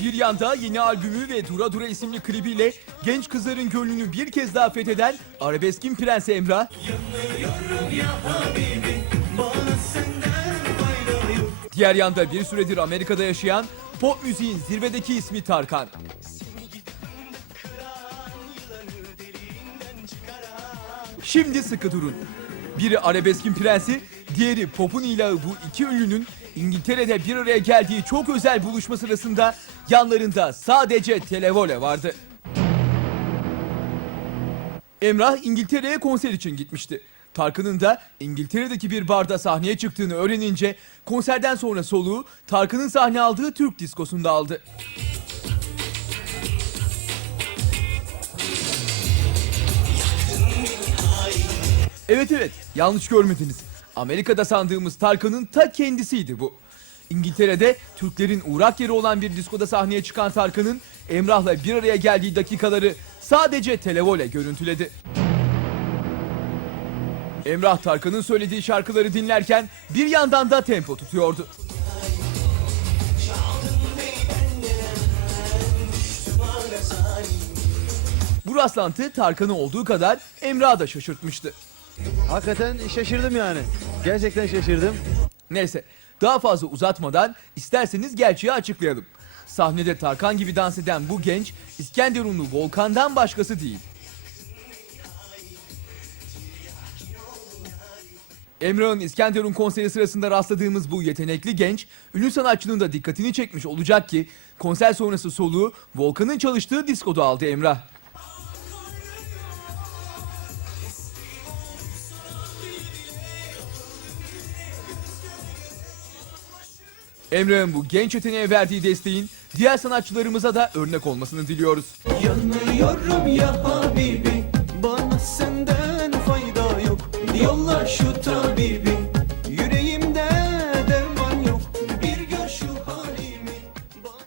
Bir yanda yeni albümü ve Dura Dura isimli klibiyle genç kızların gönlünü bir kez daha fetheden arabeskin prensi Emrah. Diğer yanda bir süredir Amerika'da yaşayan pop müziğin zirvedeki ismi Tarkan. Şimdi sıkı durun. Biri arabeskin prensi, diğeri popun ilahı bu iki ünlünün İngiltere'de bir araya geldiği çok özel buluşma sırasında yanlarında sadece televole vardı. Emrah İngiltere'ye konser için gitmişti. Tarkan'ın da İngiltere'deki bir barda sahneye çıktığını öğrenince konserden sonra soluğu Tarkan'ın sahne aldığı Türk diskosunda aldı. Evet evet yanlış görmediniz. Amerika'da sandığımız Tarkan'ın ta kendisiydi bu. İngiltere'de Türklerin uğrak yeri olan bir diskoda sahneye çıkan Tarkan'ın Emrah'la bir araya geldiği dakikaları sadece televole görüntüledi. Emrah Tarkan'ın söylediği şarkıları dinlerken bir yandan da tempo tutuyordu. Bu rastlantı Tarkan'ı olduğu kadar Emrah'ı da şaşırtmıştı. Hakikaten şaşırdım yani. Gerçekten şaşırdım. Neyse daha fazla uzatmadan isterseniz gerçeği açıklayalım. Sahnede Tarkan gibi dans eden bu genç İskenderunlu Volkan'dan başkası değil. Emrah'ın İskenderun konseri sırasında rastladığımız bu yetenekli genç, ünlü sanatçının da dikkatini çekmiş olacak ki konser sonrası soluğu Volkan'ın çalıştığı diskoda aldı Emrah. Emrah'ın bu genç yeteneğe verdiği desteğin diğer sanatçılarımıza da örnek olmasını diliyoruz. Yanıyorum ya Habibi